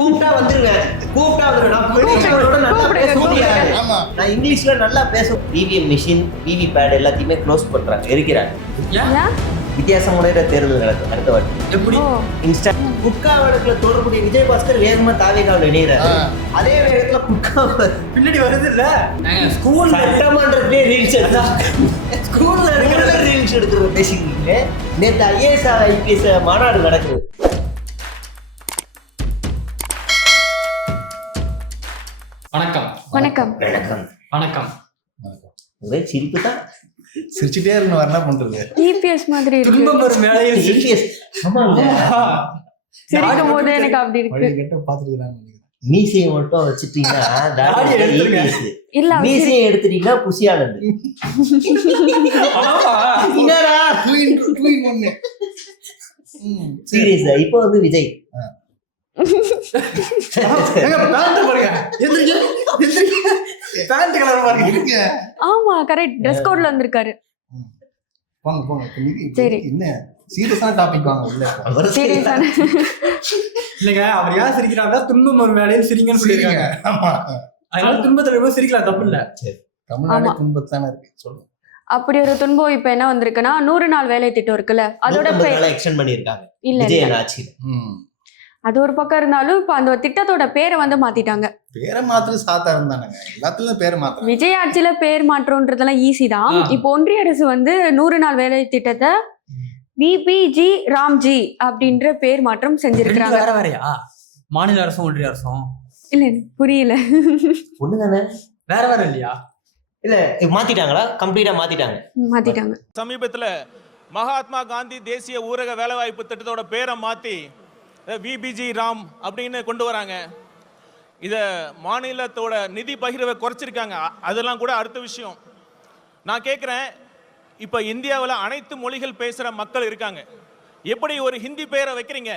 கூப்பிட்டா வந்துருங்க. நான் இங்கிலீஷ்ல நல்லா பேசுவேன். இவிஎம் மிஷின், விவி பேட் எல்லாத்தையுமே க்ளோஸ் பண்றாங்க, எரிக்கிறாங்க. வித்தியாசமுடைய தேர்தல் நடக்கும் அடுத்த வாட்டி. எப்படி இன்ஸ்டா குட்கா வழக்குல தொடர்புடைய விஜயபாஸ்கர் வேகமா தாவேகாவில் இணைகிறாரு. அதே வேகத்துல குட்கா பின்னாடி வருது இல்ல, ஸ்கூல் சட்டமன்றத்திலே ரீல்ஸ் எடுத்தா ஸ்கூல்ல இருக்கிற ரீல்ஸ் எடுக்கிறது பேசிக்கிட்டு நேற்று ஐஏஎஸ் ஐபிஎஸ் மாநாடு நடக்குது. வணக்கம் வணக்கம் வணக்கம் வணக்கம். ஒரே சிரிப்பு தான், சிரிச்சுட்டே இருக்கணும். என்ன பண்றது, இபிஎஸ் மாதிரி இருக்கு. சிரிக்கும் போது எனக்கு அப்படி இருக்கு. மீசையை மட்டும் வச்சுட்டீங்கன்னா இல்ல, மீசையை எடுத்துட்டீங்கன்னா புசியானது. சீரியஸா இப்போ வந்து விஜய் ஆமா கரெக்ட் ட்ரெஸ் கோட்ல வந்திருக்காரு. சரி என்ன சீரியஸான டாபிக் வாங்க. சீரியஸான இல்லங்க, அவர் ஏன் சிரிக்கிறாங்க, துன்பம் ஒரு வேலையில் சிரிங்கன்னு சொல்லிருக்காங்க. ஆமா, அதனால துன்பத்துல சிரிக்கலாம், தப்பு இல்ல. தமிழ்நாடு துன்பத்தானே இருக்கு, சொல்லுங்க. அப்படி ஒரு துன்பம் இப்ப என்ன வந்திருக்குன்னா 100 நாள் வேலை திட்டம் இருக்குல்ல, அதோட எக்ஸ்டெண்ட் பண்ணிருக்காங்க. இல்ல அது ஒரு பக்கம் இருந்தாலும் இப்ப அந்த திட்டத்தோட பேரை வந்து மாத்திட்டாங்க. பேரை மாத்திர சாதாரண தானங்க, எல்லாத்துலயும் பேரை மாத்திரம். விஜய் ஆட்சியில பேர் மாற்றம்ன்றதெல்லாம் ஈஸி தான். இப்போ ஒன்றிய அரசு வந்து 100 நாள் வேலை திட்டத்தை விபிஜி ராம்ஜி அப்படின்ற பேர் மாற்றம் செஞ்சிருக்காங்க. வேற வேறையா, மாநில அரசும் ஒன்றிய அரசும்? இல்ல புரியல, ஒண்ணுதானே, வேற வேற இல்லையா? இல்ல மாத்திட்டாங்களா, கம்ப்ளீட்டா மாத்திட்டாங்க. சமீபத்துல மகாத்மா காந்தி தேசிய ஊரக வேலைவாய்ப்பு திட்டத்தோட பேரை மாத்தி விபிஜி ராம் அப்படின்னு கொண்டு வராங்க. இதை மாநிலத்தோட நிதி பகிர்வை குறைச்சிருக்காங்க. அதெல்லாம் கூட அடுத்த விஷயம். நான் கேட்குறேன், இப்போ இந்தியாவில் அனைத்து மொழிகள் பேசுகிற மக்கள் இருக்காங்க, எப்படி ஒரு ஹிந்தி பேரை வைக்கிறீங்க?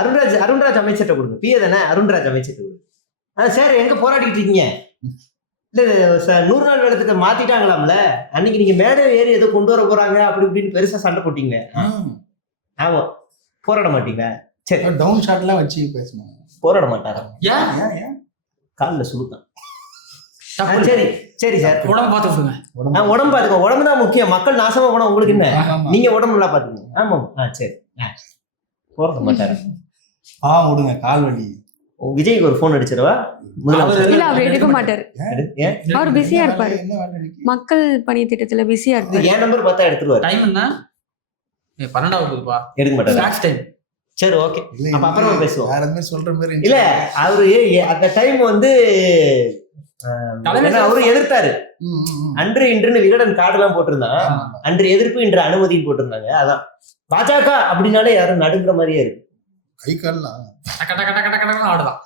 அருண்ராஜ் அமைச்சர்கிட்ட கொடுங்க, பிஏ தானே, அருண்ராஜ் அமைச்சர்கிட்ட கொடுங்க. சார் எங்க போராடிட்டு இருக்கீங்க? இல்ல 100 நாள் வேலைக்கு மாத்திட்டாங்களாம்ல, அன்னைக்கு நீங்க மேடை ஏறி ஏதோ கொண்டு வர போறாங்க அப்படி இப்படின்னு பெருசா சண்டை போட்டீங்க. ஆமா, போராட மாட்டீங்க. சரி, டவுன் ஷாட்லாம் வச்சு பேசணும். போராட மாட்டாரா? ஏன் காலில் சுருத்தான். சரி சரி சார், உடம்பு பார்த்து விடுங்க. உடம்பு பாத்துக்கோ, உடம்பு தான் முக்கியம். மக்கள் நாசமா போனா உங்களுக்கு என்ன, நீங்க உடம்பு எல்லாம் பாத்துக்கோங்க. ஆமா சரி, போராட மாட்டாரா? விடுங்க, கால் வலி. விஜய்க்கு ஒரு போன் அடிச்சிருவா. இல்ல அவர் எடுக்க மாட்டாரு, அவர் பிஸியா இருப்பாரு. மக்கள் பணி திட்டத்துல பிஸியா இருப்பாரு. என் நம்பர் பார்த்தா எடுத்துருவாரு. டைம் என்ன? 12 எடுக்க மாட்டாரு. டைம். சரி ஓகே, அப்ப அப்புறமா பேசுவோம். வேற எதுவுமே சொல்ற மாதிரி இல்ல, அவரு அந்த டைம் வந்து அவரு எதிர்த்தாரு. அன்று இன்றுன்னு விகடன் கார்டுலாம் போட்டிருந்தான். அன்று எதிர்ப்பு இன்று அனுமதின்னு போட்டிருந்தாங்க. அதான் பாஜக அப்படின்னாலே யாரும் நடுங்கிற மாதிரியே இருக்கு. கை கால்லாம் ஆடுதான்.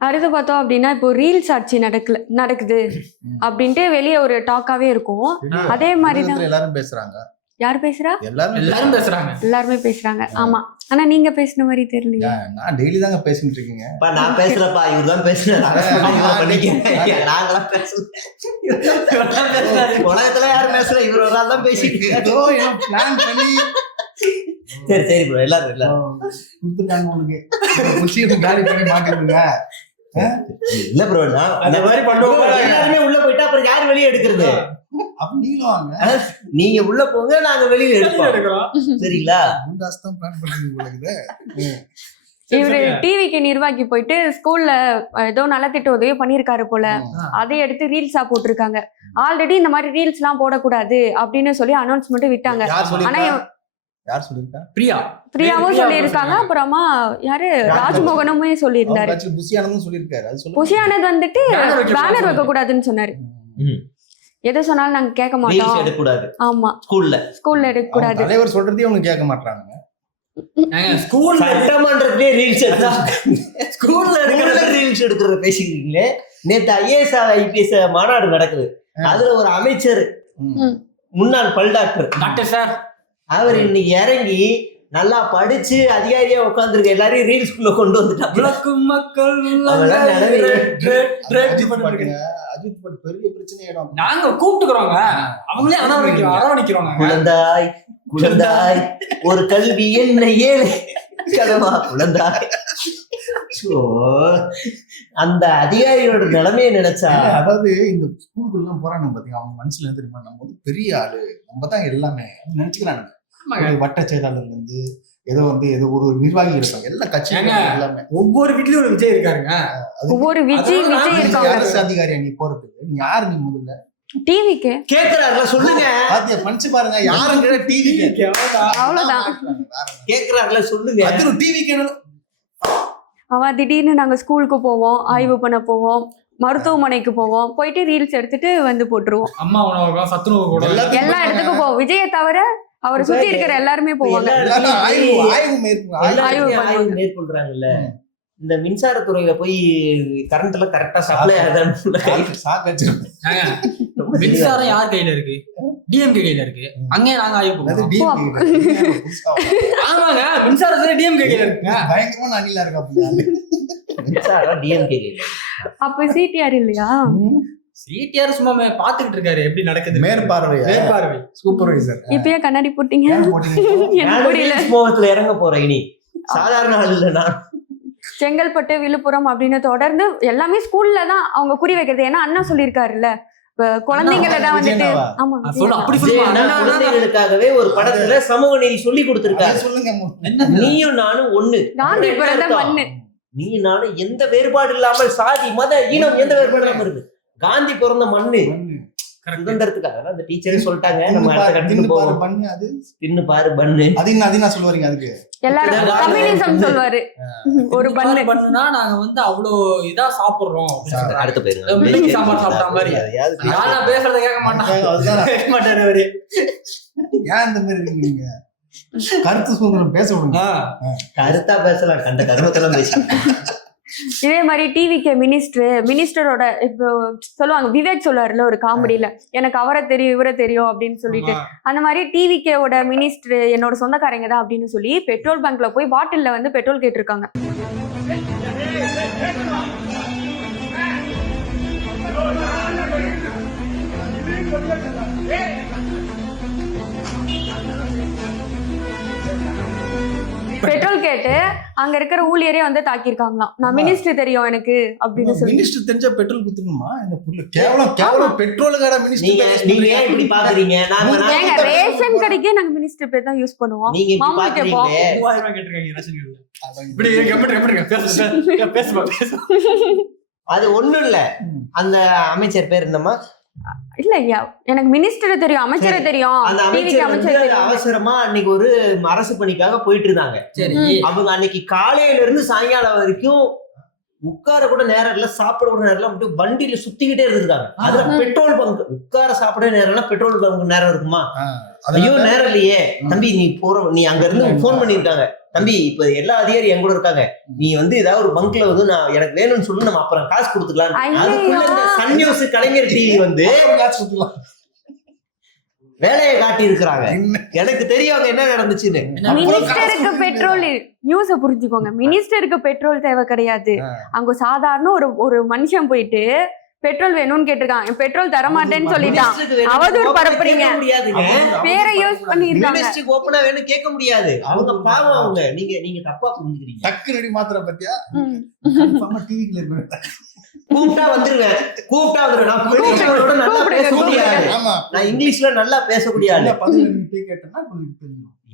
அடுத்து பார்த்தோம் அப்படின்னா இப்போ ரீல்ஸ் ஆட்சி நடக்குது அப்படின்ட்டு வெளியே ஒரு டாக்காவே இருக்கும். அதே மாதிரிதான் எல்லாரும் பேசுறாங்க. யார் பேசுறா? எல்லாரும் பேசுறாங்க, எல்லாருமே பேசுறாங்க. ஆமா, ஆனா நீங்க பேசின மாதிரி தெரியல. நான் டெய்லி தாங்க பேசிட்டு இருக்கீங்க. நான் பேசுறப்பா, இவர்தான் பேசுறாரு. உலகத்துல யாரும் பேசுற, இவர் ஒரு நாள் தான் பேசிட்டு பிளான் பண்ணி. சரி சரி ப்ரோ, எல்லாரும் கொடுத்துருக்காங்க உங்களுக்கு. காலி பண்ணி மாட்டிருங்க. இல்ல ப்ரோ, நான் அந்த மாதிரி பண்ணுவோம். எல்லாருமே உள்ள போயிட்டா அப்புறம் யார் வெளியே எடுக்கிறது? அப்ப நீங்களும் வாங்க, நீங்க உள்ள போங்க, நாங்க வெளியில எடுக்கிறோம். சரிங்களா? இவரு டிவிக்கு நிர்வாகி போயிட்டு ஸ்கூல்ல ஏதோ நலத்திட்ட உதவி பண்ணிருக்காரு போல, அதை எடுத்து ரீல்ஸா போட்டிருக்காங்க. ஆல்ரெடி இந்த மாதிரி ரீல்ஸ் எல்லாம் போடக்கூடாது அப்படின்னு சொல்லி அனௌன்ஸ்மெண்ட் விட்டாங்க. ஆனா யார் சொல்லிருக்கா? பிரியாவும் சொல்லியிருக்காங்க. அப்புறமா யாரு, ராஜ்மோகனுமே சொல்லியிருந்தாரு. புஷியானது வந்துட்டு பேனர் வைக்க கூடாதுன்னு சொன்னாரு. எதை சொன்னாலும் நாங்க கேட்க மாட்டோம். ஆமா, ஸ்கூல்ல எடுக்க கூடாது. தலைவர் சொல்றதே அவங்க கேட்க மாட்டாங்க. ஸ்கூல் சட்டமன்றத்திலே ரீல்ஸ் எடுத்தா ஸ்கூல்ல ரீல்ஸ் எடுக்கிறத பேசிக்கிறீங்களே. நேற்று ஐஏஎஸ் ஐபிஎஸ் மாநாடு நடக்குது. அதுல ஒரு அமைச்சர், முன்னாள் பல் டாக்டர் சார், அவர் இன்னைக்கு இறங்கி நல்லா படிச்சு அதிகாரியா உட்காந்துருக்க எல்லாரையும் ரீல்ஸ்குள்ள கொண்டு வந்துட்டாங்க. அஜித் பட் பெரிய பிரச்சனை. நாங்க கூப்பிட்டுக்கிறோங்க, அவங்களே அரவணைக்கிறோம். குழந்தாய் குழந்தாய் ஒரு கல்வி என்ன ஏழை கனவா குழந்தாய். அந்த அதிகாரியோட நிலைமையை நினைச்சா, அதாவது இந்த ஸ்கூலுக்குள்ள போறாங்க பாத்தீங்க, அவங்க மனசுல என்ன தெரியுமா, நம்ம வந்து பெரிய ஆளு, நம்ம தான் எல்லாமே நினைச்சுக்கிறாங்க. வட்ட செயலாளர்ல இருந்து ஏதோ ஒரு நிர்வாகி இருப்பாங்க, எல்லா கட்சியும் எல்லாமே. ஒவ்வொரு வீட்லயும் ஒரு விஜய் இருக்காருங்க. ஒவ்வொரு விஜய் இருக்காங்க. அரசு அதிகாரியா நீ போறதுக்கு நீ யாரு? நீ முதல்ல டிவிக்கு கேக்குறாருல சொல்லுங்க. பாத்தியா பஞ்சு பாருங்க, யாரும் கிட்ட டிவி அவ்வளவுதான் கேக்குறாருல சொல்லுங்க. அது டிவி கேனல். அவன் திடீர்னு நாங்க ஸ்கூலுக்கு போவோம், ஆய்வு பண்ண போவோம், மருத்துவமனைக்கு போவோம், போயிட்டு ரீல்ஸ் எடுத்துட்டு வந்து போட்டுருவோம். அம்மா உணவகம், சத்துணவு கூட எல்லா இடத்துக்கும் போவோம். விஜயை தவிர அவரை சுத்தி இருக்கிற எல்லாருமே போவாங்க. ஆய்வு மேற்கொள்றாங்கல்ல. இந்த மின்சாரத்துறையில போய் கரண்ட் எல்லாம் கரெக்டா சப்ளை மின்சாரம் யார் கையில இருக்கு? டிஎம்கே கையில இருக்கு. அங்கே நாங்க ஆய்வு பண்ணுவோம். ஆமாங்க, மின்சாரத்துல டிஎம்கே கையில இருக்கு. பயங்கரமான அணிலா இருக்கா மின்சாரம் டிஎம்கே கையில. அப்ப சிடிஆர் இல்லையா? சிடிஆர் சும்மா பாத்துக்கிட்டு இருக்காரு எப்படி நடக்குது. மேற்பார்வை சூப்பர்வைசர். இப்பயே கண்ணாடி போட்டீங்க. இறங்க போறேன் இனி. சாதாரண ஆள் இல்ல நான். செங்கல்பட்டு, விழுப்புரம் அப்படின்னு தொடர்ந்து எல்லாமே ஸ்கூல்ல தான் அவங்க குறி வைக்கிறது. ஏன்னா அண்ணா சொல்லியிருக்காருல்ல, குழந்தைங்களை தான் வந்துட்டு. ஆமா, குழந்தைகளுக்காகவே ஒரு படத்துல சமூக நீதி சொல்லி கொடுத்திருக்காரு. சொல்லுங்க. நீயும் நானும் ஒண்ணு, காந்தி பிறந்த மண்ணு. நீ நானும் எந்த வேறுபாடு இல்லாமல், சாதி மத இனம் எந்த வேறுபாடு இல்லாம இருக்கு. காந்தி பிறந்த மண்ணு சுதந்திரத்துக்காக அந்த டீச்சரே சொல்லிட்டாங்க. நம்ம அடுத்த கட்டத்துக்கு போவோம். தின்னு பாரு பண்ணு. அது நான் சொல்லுவாங்க. அதுக்கு எல்லாரும் கம்யூனிசம் சொல்வாரு. ஒரு பண்ணு பண்ணுனா நாங்க வந்து அவ்வளவு இதா சாப்பிடுறோம். அடுத்த பேருங்க சாம்பார் சாப்பிட்ட மாதிரி. யாரா பேசுறத கேட்க மாட்டாரு அவரு. ஏன் இந்த மாதிரி இருக்கீங்க? கருத்து சுதந்திரம் பேச விடுங்க. கருத்தா பேசலாம், கண்ட கருமத்தெல்லாம் பேசலாம். இதே மாதிரி டிவிக்கு மினிஸ்டரோட இப்போ சொல்லுவாங்க, விவேக் சொல்லுவாருல ஒரு காமெடியில, எனக்கு அவரை தெரியும் இவரை தெரியும் அப்படின்னு சொல்லிட்டு. அந்த மாதிரி டிவிக்கோட மினிஸ்டர் என்னோட சொந்தக்காரங்க தான் அப்படின்னு சொல்லி பெட்ரோல் பங்க்ல போய் பாட்டில்ல வந்து பெட்ரோல் கேட்டிருக்காங்க. பெட்ரோல் கேட்டு அங்க இருக்கிற ஊழியரே வந்து தாக்கியிருக்காங்களாம். நான் மினிஸ்டர் தெரியும் எனக்கு அப்படின்னு சொல்லி. மினிஸ்டர் தெரிஞ்சா பெட்ரோல் குத்துணுமா? இந்த புள்ள கேவலம் பெட்ரோலுக்கார மினிஸ்டர். நீங்க ஏன் இப்படி பாக்குறீங்க? ஏங்க ரேஷன் கடைக்கே நாங்க மினிஸ்டர் பேர் தான் யூஸ் பண்ணுவோம். மாமா கேப்போம். 3000 ரூபாய் கேட்டிருக்காங்க ரேஷன் கடையில. இப்படி எப்படி பேசு. அது ஒண்ணும் இல்ல. அந்த அமைச்சர் பேர் என்னமா? இல்ல ஐயா, எனக்கு மினிஸ்டர் தெரியும், அமைச்சரை தெரியும். அந்த அமைச்சர் அவசரமா அன்னைக்கு ஒரு அரசு பணிக்காக போயிட்டு இருந்தாங்க. அவங்க அன்னைக்கு காலையில இருந்து சாயங்காலம் வரைக்கும் உட்கார கூட நேரம் இல்ல, சாப்பிட கூட நேரம் இல்ல, மட்டும் வண்டியில சுத்திக்கிட்டே இருந்திருக்காங்க. அதுல பெட்ரோல் பங்க் உட்கார சாப்பிட நேரம், பெட்ரோல் பங்க் நேரம் இருக்குமா? ஐயோ நேரம் இல்லையே தம்பி, நீ அங்க இருந்து போன் பண்ணிருக்காங்க, தம்பி இப்ப எல்லா அதிகாரி என் கூட இருக்காங்க, நீ வந்து ஏதாவது ஒரு பங்க்ல வந்து நான் எனக்கு வேணும்னு சொல்லி நம்ம அப்புறம் காசு கொடுத்துக்கலாம். அதுக்குள்ள இந்த சன் நியூஸ், கலைஞர் டிவி வந்து வேலையை காட்டி இருக்கிறாங்க. எனக்கு தெரியும் அவங்க என்ன நடந்துச்சுன்னு. மினிஸ்டருக்கு பெட்ரோல் நியூஸ புரிஞ்சுக்கோங்க. மினிஸ்டருக்கு பெட்ரோல் தேவை கிடையாது. அங்க சாதாரண ஒரு மனுஷன் போயிட்டு பெட்ரோல் வேணும்னு கேட்டிருக்காங்க, பெட்ரோல் தர மாட்டேன்னு சொல்லிட்டான். அவதூறு பரப்புறீங்க, பேரை யூஸ் பண்ணிருக்காங்க. ஓபனா வேணும் கேட்க முடியாது. அவங்க பாவம், அவங்க நீங்க தப்பா புரிஞ்சுக்கிறீங்க. டக்கு நடி மாத்திர பத்தியா டிவிக்குள்ள இருக்க கூப்பிட்டா வந்துருவேன். நான் நல்லா பேச முடியாது. நான் இங்கிலீஷ்ல நல்லா பேசக்கூடிய ஆளு.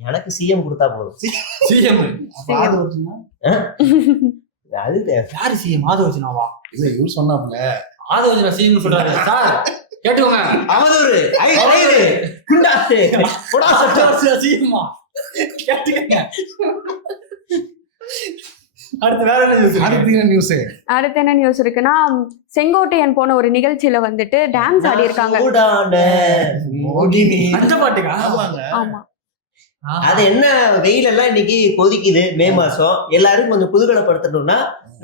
எனக்கு சிஎம் கொடுத்தா போதும். சிஎம் அது யாரு சிஎம்? ஆதவர்ஜுனாவா? இல்ல இவர் சொன்னாப்ல ஆதவர்ஜுனா சிஎம் சொல்றாரு சார், கேட்டுக்கோங்க. அவதூறு குண்டாசு போடா சட்டவாசி சிஎம்மா, கேட்டுக்கங்க. அடுத்து வேற என்ன நியூஸ்? அடுத்து என்ன நியூஸ் இருக்குன்னா, செங்கோட்டையன் போன ஒரு நிகழ்ச்சியில வந்துட்டு டான்ஸ் ஆடி இருக்காங்க. அந்த பாட்டுக்கா? ஆமா. அது என்ன, வெயில் எல்லாம் இன்னைக்கு கொதிக்குது, மே மாசம், எல்லாரும் கொஞ்சம் புதுகலப்படுத்தணும்னா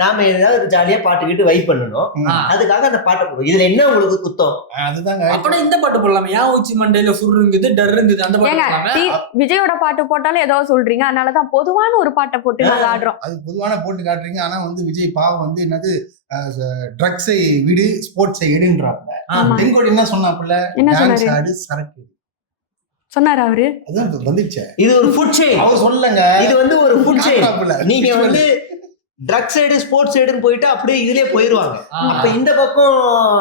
நாம ஏதாவது ஜாலியா பாட்டுக்கிட்டு வைப் பண்ணணும். அதுக்காக அந்த பாட்டை போடுவோம். இதுல என்ன உங்களுக்கு குத்தம்? அதுதாங்க. அப்படின்னா இந்த பாட்டு போடலாமே, ஏன் உச்சி மண்டையில சுருங்குது டர்ருங்குது, அந்த பாட்டு. விஜயோட பாட்டு போட்டாலும் ஏதோ சொல்றீங்க, அதனாலதான் பொதுவான ஒரு பாட்டை போட்டு நாங்க ஆடுறோம். அது பொதுவான போட்டு காட்டுறீங்க. ஆனா வந்து விஜய் பாவம் வந்து என்னது, ட்ரக்ஸை விடு, ஸ்போர்ட்ஸை எடுன்றாப்ல. தென்கோடி என்ன சொன்னாப்புல, டான்ஸ் ஆடு, சரக்கு. சொன்னாரு அவரு. அதான் வந்துச்சே. இது ஒரு ஃபுட் செயின். அவர் சொல்லங்க. இது வந்து ஒரு ஃபுட் செயின். நீங்க வந்து ட்ரக் சைடு ஸ்போர்ட்ஸ் சைடுன்னு போயிட்டு அப்படியே இதுலயே போயிருவாங்க. அப்ப இந்த பக்கம்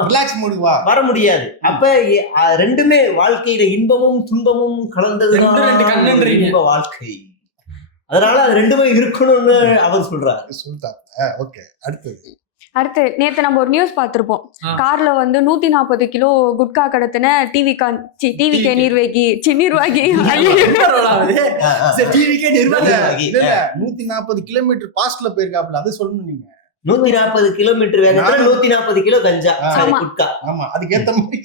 ரிலாக்ஸ் மூடுக்கு வர முடியாது. அப்ப ரெண்டுமே வாழ்க்கையில இன்பமும் துன்பமும் கலந்தது இன்ப வாழ்க்கை. அதனால அது ரெண்டுமே இருக்கணும்னு அவர் சொல்றாரு. ஓகே. அடுத்து நேத்து நம்ம ஒரு நியூஸ் பார்த்திருப்போம். கார்ல வந்து 140 கிலோ குட்கா கடத்தின டிவி நிர்வாகி 140 கிலோமீட்டர் பாஸ்ட்ல போயிருக்காப்ல. அது சொல்லணும் நீங்க. 140 கிலோமீட்டர் வேகத்துல 140 கிலோ கஞ்சா குட்கா. ஆமா, அதுக்கேத்த மாதிரி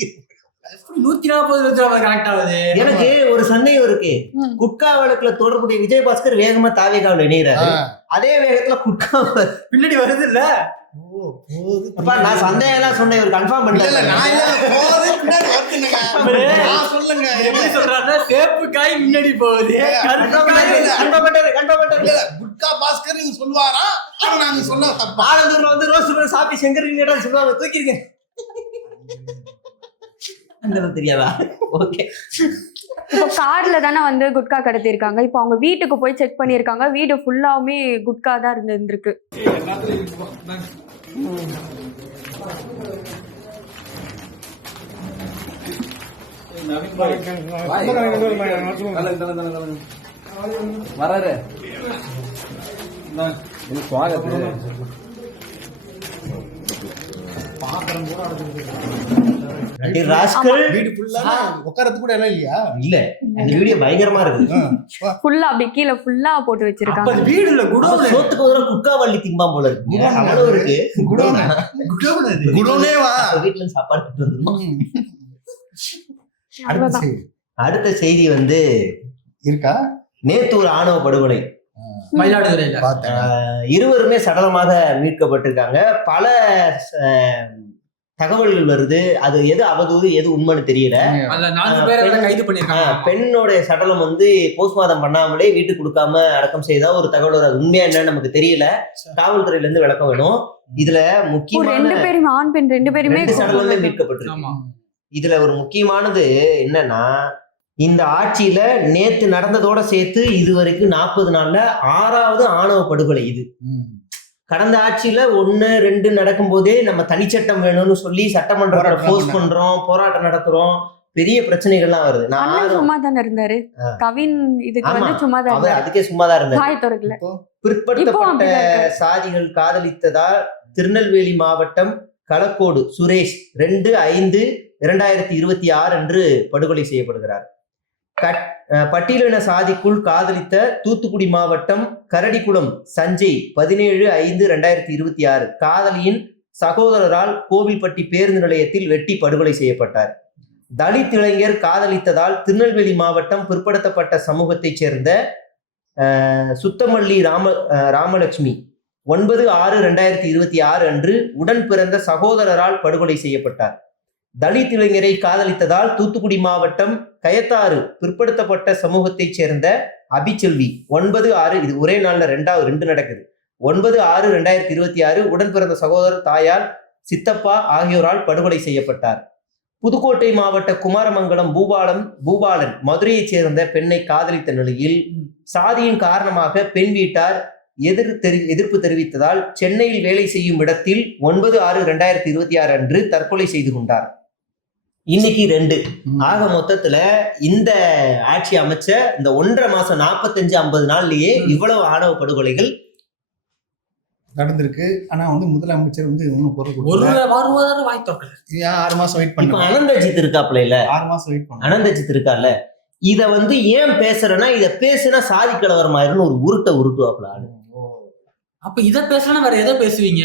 140 கனெக்ட் ஆகுது. எனக்கு ஒரு சந்தேகம் இருக்கு. குட்கா வழக்குல தொடர்புடைய விஜயபாஸ்கர் வேகமா தாவேகாவில் இணைகிறாரு. அதே வேகத்துல குட்கா பின்னாடி வருது இல்ல. நான் சந்தேகம் எல்லாம் சொன்னேன், ஒரு கன்ஃபார்ம் பண்ணல. சொல்லுங்க எப்படி சொல்றாருன்னா சேப்பு காய் முன்னாடி போகுது. குட்கா பாஸ்கர் நீங்க சொல்லுவாரா? ஆனா நாங்க சொன்ன தப்பா. ஆனந்தூர்ல வந்து ரோஸ் சாப்பி செங்கரிங்கடா சொல்லுவாங்க, தூக்கிருங்க. அந்த தெரியாதா? ஓகே. இப்போ கார்ல தானே வந்து குட்கா கடத்திருக்காங்க. இப்போ அவங்க வீட்டுக்கு போய் செக் பண்ணிருக்காங்க. வீடு ஃபுல்லாவுமே குட்கா தான் இருந்திருக்கு. வராரு வீடு ஃபுல்லா உட்காரத்துக்கு கூட இடம் இல்லையா? இல்ல, அந்த வீடியோ பயங்கரமா இருக்கு. ஃபுல்லா அப்படி கீழே ஃபுல்லா போட்டு வச்சிருக்காங்க. வீடு இல்ல, குடோன். சோத்துக்கு ஒரு குட்கா வள்ளி திம்பா போல இருக்கு. அவ்வளவு இருக்கு. குடோனே வா. வீட்டுல சாப்பாடு எடுத்துட்டு வந்துரும். அவ்வளவுதான். அடுத்த செய்தி வந்து இருக்கா? நேத்து ஒரு ஆணவ படுகொலை மயிலாடுதுறையில. இருவருமே சடலமாக மீட்கப்பட்டிருக்காங்க. பல தகவல்கள் வருது. அது எது அவதூறு எது உண்மைன்னு தெரியல. பெண்ணோட சடலம் வந்து போஸ்ட்மார்ட்டம் பண்ணாமலே வீட்டுக்கு கொடுக்காம அடக்கம் செய்தா ஒரு தகவல் வரும். உண்மையா என்னன்னு நமக்கு தெரியல. காவல்துறையில இருந்து விளக்கம் வேணும். இதுல முக்கியமான ஆண் பெண் ரெண்டு பேருமே சடலமே மீட்கப்பட்டிருக்கு. இதுல ஒரு முக்கியமானது என்னன்னா, இந்த ஆட்சியில நேத்து நடந்ததோட சேர்த்து இது வரைக்கும் 40 நாள்ல 6வது ஆணவ படுகொலை இது. கடந்த ஆட்சியில 1, 2 நடக்கும் போதே நம்ம தனிச்சட்டம் வேணும்னு சொல்லி சட்டமன்றத்தை போஸ்ட் பண்றோம், போராட்டம் நடத்துறோம், பெரிய பிரச்சனைகள்லாம் வருது. நான் சும்மா தானே இருந்தாரு. கவின் இதுக்கு வந்து சும்மா தான் இருந்தாரு. அதுக்கே சும்மா தான் இருந்தாரு. பிற்படுத்தப்பட்ட சாதிகள் காதலித்ததால் திருநெல்வேலி மாவட்டம் களக்கோடு சுரேஷ் 2/5/2026 அன்று படுகொலை செய்யப்படுகிறார். பட்டியலின சாதிக்குள் காதலித்த தூத்துக்குடி மாவட்டம் கரடிக்குளம் சஞ்சய் 17/5/2026 காதலியின் சகோதரரால் கோவில்பட்டி பேருந்து நிலையத்தில் வெட்டி படுகொலை செய்யப்பட்டார். தலித் இளைஞர் காதலித்ததால் திருநெல்வேலி மாவட்டம் பிற்படுத்தப்பட்ட சமூகத்தைச் சேர்ந்த சுத்தமல்லி ராமலட்சுமி 9/6/2026 அன்று உடன் பிறந்த சகோதரரால் படுகொலை செய்யப்பட்டார். தலித் இளைஞரை காதலித்ததால் தூத்துக்குடி மாவட்டம் கயத்தாறு பிற்படுத்தப்பட்ட சமூகத்தைச் சேர்ந்த அபிச்செல்வி 9/6 இது ஒரே நாள்ல 2 நடக்குது. 9/6/2026 உடன் பிறந்த சகோதரர் தாயார் சித்தப்பா ஆகியோரால் படுகொலை செய்யப்பட்டார். புதுக்கோட்டை மாவட்ட குமாரமங்கலம் பூபாலன் மதுரையைச் சேர்ந்த பெண்ணை காதலித்த நிலையில் சாதியின் காரணமாக பெண் வீட்டார் எதிர்ப்பு தெரிவித்ததால் சென்னையில் வேலை செய்யும் இடத்தில் 9/6/2026 அன்று தற்கொலை செய்து கொண்டார். இன்னைக்கு 2 ஆக மொத்தத்துல இந்த ஆட்சி அமைச்ச இந்த 1.5 மாசம் 45-50 நாள்லயே இவ்வளவு ஆணவ படுகொலைகள் நடந்திருக்கு. ஆனா வந்து முதலமைச்சர் வந்து இன்னும் ஒரு வாரம் 6 மாசம் வெயிட் பண்ண. அனந்தஜித் இருக்காப்ல, 6 மாசம் வெயிட் பண்ண அனந்தஜித் இருக்கால. இத வந்து ஏன் பேசுறேன்னா, இத பேசுனா சாதி கலவரம் ஆயிருன்னு ஒரு உருட்டுவாப்ல ஆளு. அப்ப இத பேசுனா வேற எதை பேசுவீங்க?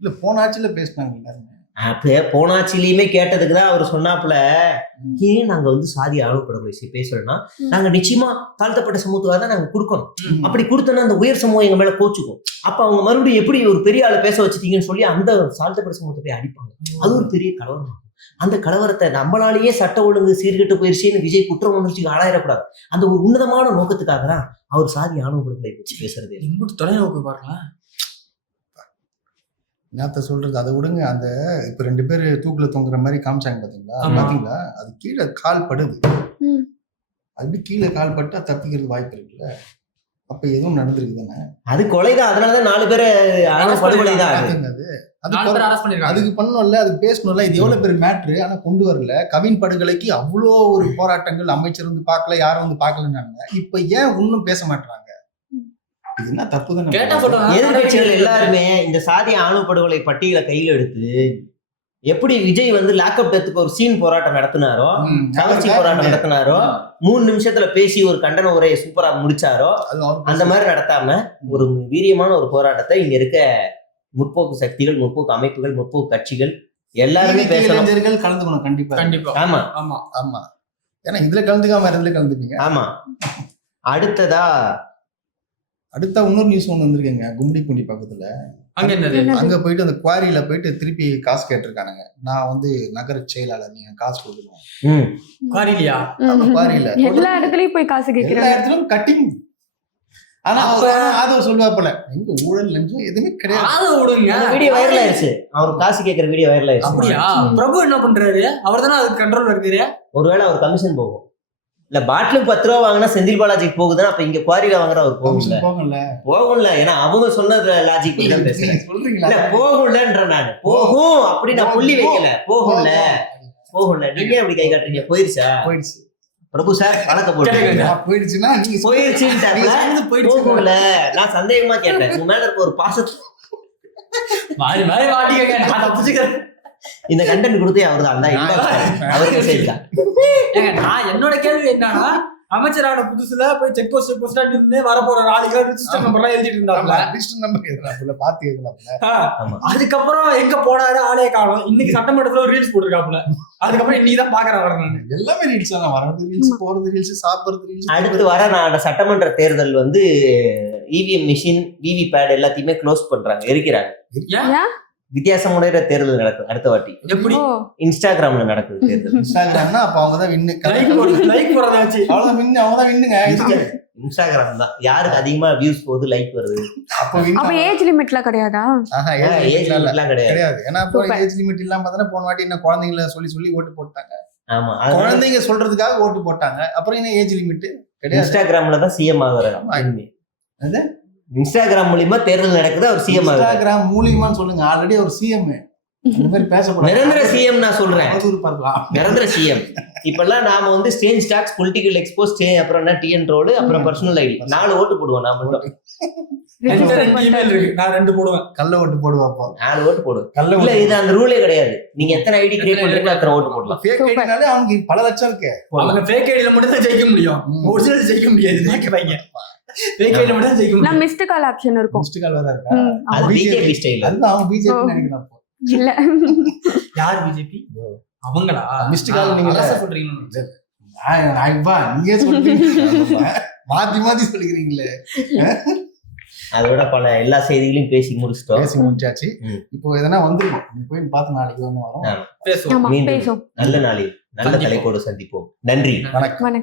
இல்ல போன ஆட்சியில பேசினாங்க எல்லாருமே. போன ஆட்சியிலயுமே கேட்டதுக்கு தான் அவர் சொன்னாப்புல, ஏன் நாங்க வந்து சாதி ஆணவப்படுகொலை பேசுறோம்னா, நாங்க நிச்சயமா தாழ்த்தப்பட்ட சமூகத்துக்காக தான் நாங்க கொடுக்கணும். அப்படி கொடுத்தோன்னா அந்த உயர் சமூகம் எங்க மேல கோச்சுக்கும். அப்ப அவங்க மறுபடியும் எப்படி ஒரு பெரிய ஆளு பேச வச்சுட்டீங்கன்னு சொல்லி அந்த தாழ்த்தப்பட்ட சமூகத்தை போய் அடிப்பாங்க. அது ஒரு பெரிய கலவரம். அந்த கலவரத்தை நம்மளாலேயே சட்ட ஒழுங்கு சீர்கெட்டு போயிருச்சுன்னு விஜய் குற்றம் உணர்ச்சிக்கு ஆளாயிடக்கூடாது. அந்த ஒரு உன்னதமான நோக்கத்துக்காக தான் அவர் சாதி ஆணவப்படுகொலை வச்சு பேசுறது. தொலைநோக்கு பாருங்க. என்னத்த சொல்றது, அதை விடுங்க. அந்த இப்ப 2 பேர் தூக்குல தொங்குற மாதிரி காமிச்சாங்க பாத்தீங்களா? அது கீழே கால் படுது. அது கீழே கால் பட்டா தப்பிக்கிறது வாய்ப்பு இருக்குல்ல. அப்ப எதுவும் நடந்திருக்கு தானே, அது கொலைதான். அதனாலதான் 4 பேரை படுகொலைதான். அதுக்கு பண்ணணும்ல, அதுக்கு பேசணும்ல. இது எவ்வளவு பெரிய மேட்ரு, ஆனா கொண்டு வரல. கவின் படுகொலைக்கு அவ்வளோ ஒரு போராட்டங்கள், அமைச்சர் வந்து பார்க்கல, யாரும் வந்து பார்க்கலன்னாங்க. இப்ப ஏன் இன்னும் பேச மாட்டாங்க? இது என்ன தப்பு தானே. எதிர்கட்சிகள் எல்லாருமே இந்த சாதிய ஆணவ படுகொலை பட்டியலை கையில எடுத்து எப்படி விஜய் வந்து லாக்அப் டெத்துக்கு ஒரு சீன் போராட்டம் நடத்தினாரோ, கவர்ச்சி போராட்டம் நடத்தினாரோ, 3 நிமிஷத்துல பேசி ஒரு கண்டன உரையை சூப்பரா முடிச்சாரோ, அந்த மாதிரி நடத்தாம ஒரு வீரியமான ஒரு போராட்டத்தை இங்க இருக்க முற்போக்கு சக்திகள், முற்போக்கு அமைப்புகள், முற்போக்கு கட்சிகள் எல்லாருமே பேசணும், கலந்துக்கணும். கண்டிப்பா. ஆமா ஆமா ஆமா. ஏன்னா இதுல கலந்துக்காம இதுல கலந்துப்பீங்க. ஆமா. அடுத்ததா இன்னொரு நியூஸ் ஒண்ணு வந்திருக்கேங்க. கும்மிடிப்பூண்டி பக்கத்துல அங்க போயிட்டு அந்த குவாரியில போயிட்டு திருப்பி காசு கேட்டிருக்கானுங்க. நான் வந்து நகர செயலாளர், நீங்க காசு கொடுக்கணும். குவாரியில எல்லா இடத்துலயும் போய் காசு கேட்கிறாங்க. எல்லா இடத்துலயும் கட்டிங். ஆனா ஆதவ சொல்லுவாப்பல, எங்க ஊழல் லஞ்சம் எதுவுமே கிடையாது. வீடியோ வைரல் ஆயிருச்சு. அவர் காசு கேட்கிற வீடியோ வைரல் ஆயிருச்சு. அப்படியா? பிரபு என்ன பண்றாரு? அவர் தானே அதுக்கு கண்ட்ரோல் இருக்காரு. ஒருவேளை அவர் கமிஷன் போகும். இல்ல பாட்டிலுக்கு 10 ரூபா வாங்கினா செந்தில் பாலாஜிக்கு போகுதுன்னா அப்ப இங்க குவாரியில வாங்குற அவர் போகும்ல. ஏன்னா அவங்க சொன்னது லாஜிக் தான் பேசுறேன். இல்ல போகும்லன்ற நான் போகும் அப்படி நான் புள்ளி வைக்கல. போகும்ல. நீங்க அப்படி கை காட்டுறீங்க. போயிருச்சு. பிரபு சார் வணக்கம் போயிடுச்சுன்னா போகும்ல. நான் சந்தேகமா கேட்டேன். உங்க மேல இருக்க ஒரு பாசத்தை இந்த கண்டென்ட் கொடுத்தே அவர் தான் அவருக்கு செய்யலாம். நான் என்னோட கேள்வி என்னன்னா, அமைச்சரான புதுசுல போய் செக் போஸ்ட் இருந்து வரப்போற ஆளுகள் ரிஜிஸ்டர் நம்பர் எல்லாம் எழுதிட்டு இருந்தாங்க. அதுக்கப்புறம் எங்க போனாரு ஆளே காணும். இன்னைக்கு சட்டமன்றத்துல ஒரு ரீல்ஸ் போட்டிருக்காப்புல. அதுக்கப்புறம் இன்னைக்கு தான் பாக்குறேன். எல்லாமே ரீல்ஸ் தான் வரது. ரீல்ஸ் போறது, ரீல்ஸ் சாப்பிடுறது, ரீல்ஸ். அடுத்து வர சட்டமன்ற தேர்தல் வந்து இவிஎம் மிஷின், விவி பேட் எல்லாத்தையுமே க்ளோஸ் பண்றாங்க, எரிக்கிறாங்க. வித்தியாசமுடைய தேர்தல் நடக்குது அடுத்த வாட்டி. எப்படி? இன்ஸ்டாகிராம்ல நடக்குது தேர்தல். இன்ஸ்டாகிராம்னா அப்ப அவங்க தான் வின்னு. லைக் போறதாச்சு. அவங்க தான் வின்னுங்க. இன்ஸ்டாகிராம் தான் யாருக்கு அதிகமா வியூஸ் போகுது, லைக் வருது. அப்ப ஏஜ் லிமிட்லாம் கிடையாதா? ஏஜ் லிமிட்லாம் கிடையாது. ஏன்னா அப்போ ஏஜ் லிமிட் இல்லாம பார்த்தா போன வாட்டி என்ன குழந்தைங்களை சொல்லி ஓட்டு போட்டாங்க. ஆமா, குழந்தைங்க சொல்றதுக்காக ஓட்டு போட்டாங்க. அப்புறம் என்ன ஏஜ் லிமிட் கிடையாது. இன்ஸ்டாகிராம்ல தான் சிஎம் ஆகுறாரு. இன்ஸ்டாகிராம் மூலியமா தேர்தல் நடக்குது, அவர் சிஎம் ஆகுது. இன்ஸ்டாகிராம் மூலியமான்னு சொல்லுங்க. ஆல்ரெடி அவர் சிஎம். அந்த மாதிரி பேசக்கூடாது. நிரந்தர சிஎம் நான் சொல்றேன். நிரந்தர சிஎம். இப்பெல்லாம் நாம வந்து ஸ்டேஜ் ஸ்டாக்ஸ், பொலிட்டிக்கல் எக்ஸ்போஸ், அப்புறம் என்ன டிஎன் ரோடு, அப்புறம் பர்சனல் ஐடி 4 ஓட்டு போடுவோம். நான் மட்டும் நான் 2 போடுவேன். கள்ள ஓட்டு போடுவாப்பா. 4 ஓட்டு போடுவேன். இல்ல இது அந்த ரூலே கிடையாது. நீங்க எத்தனை ஐடி கிரியேட் பண்றீங்களோ அத்தனை ஓட்டு போடலாம். ஃபேக் ஐடினாலே அவங்களுக்கு பல லட்சம் இருக்கு. அவங்க ஃபேக் ஐடில மட்டும் தான் ஜெயிக்க முடியும். ஒரிஜினல் ஜெயிக்க முடியாது. ஜெயிக்கறாங்க. ஃபேக் ஐடில மட்டும் தான் ஜெயிக்க முடியும். நான் மிஸ்ட் கால் ஆப்ஷன் இருக்கும். மிஸ்ட் கால் வேற இருக்கா? அது பிஜேபி ஸ்டைல். அதுதான் அவங்க பிஜேபி நினைக்கிறாங்க. இல்ல யார் பிஜேபி? அவங்களா? மிஸ்ட் கால் நீங்க சொல்றீங்க. நீங்க சொல்றீங்க. மாத்தி சொல்லிக்கிறீங்களே. அதோட பல எல்லா செய்திகளையும் பேசி முடிச்சாச்சு. இப்போ எதனா வந்துருக்கும் போய் பார்த்து நாளைக்கு வரும் பேசுவோம். நல்ல நாளில் நல்ல தலைப்போடு சந்திப்போம். நன்றி. வணக்கம்.